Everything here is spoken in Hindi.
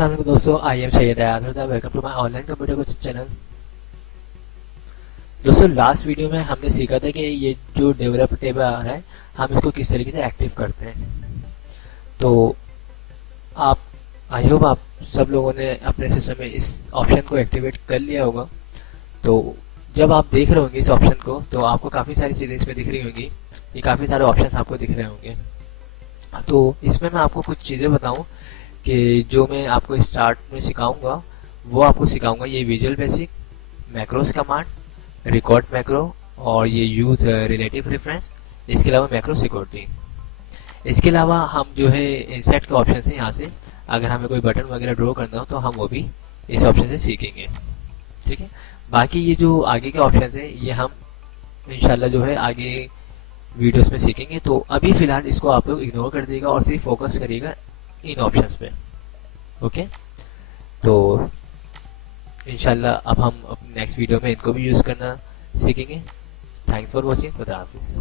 अस्सलाम वालेकुम दोस्तों, I am Syed Ayad, welcome to my online computer coaching channel. दोस्तों लास्ट वीडियो में हमने सीखा था कि ये जो डेवलपर टेबल आ रहा है हम इसको किस तरीके से एक्टिव करते हैं। तो आप आई होप आप सब लोगों ने अपने सिस्टम में इस ऑप्शन को एक्टिवेट कर लिया होगा। तो जब आप देख रहे होंगे इस ऑप्शन को तो आपको काफ़ी सारी चीज़ें इसमें दिख रही होंगी, ये काफ़ी सारे ऑप्शन आपको दिख रहे होंगे। तो इसमें मैं आपको कुछ चीज़ें बताऊँ कि जो मैं आपको स्टार्ट में सिखाऊंगा वो आपको सिखाऊंगा। ये visual basic, macros command, record macro और ये यूज रिलेटिव रेफरेंस, इसके अलावा मैक्रो सिक्योरिटी। इसके अलावा हम जो है इंसर्ट के ऑप्शन से यहाँ से अगर हमें कोई बटन वगैरह ड्रॉ करना हो तो हम वो भी इस ऑप्शन से सीखेंगे, ठीक है। बाकी ये जो आगे के ऑप्शन है ये हम इंशाल्लाह जो है आगे वीडियोस में सीखेंगे। तो अभी फिलहाल इसको आप लोग इग्नोर कर देगा और सिर्फ फोकस करिएगा इन ऑप्शंस पे, ओके। तो इंशाल्लाह अब हम अपने नेक्स्ट वीडियो में इनको भी यूज़ करना सीखेंगे। थैंक्स फॉर वॉचिंग, खुदा हाफिज़।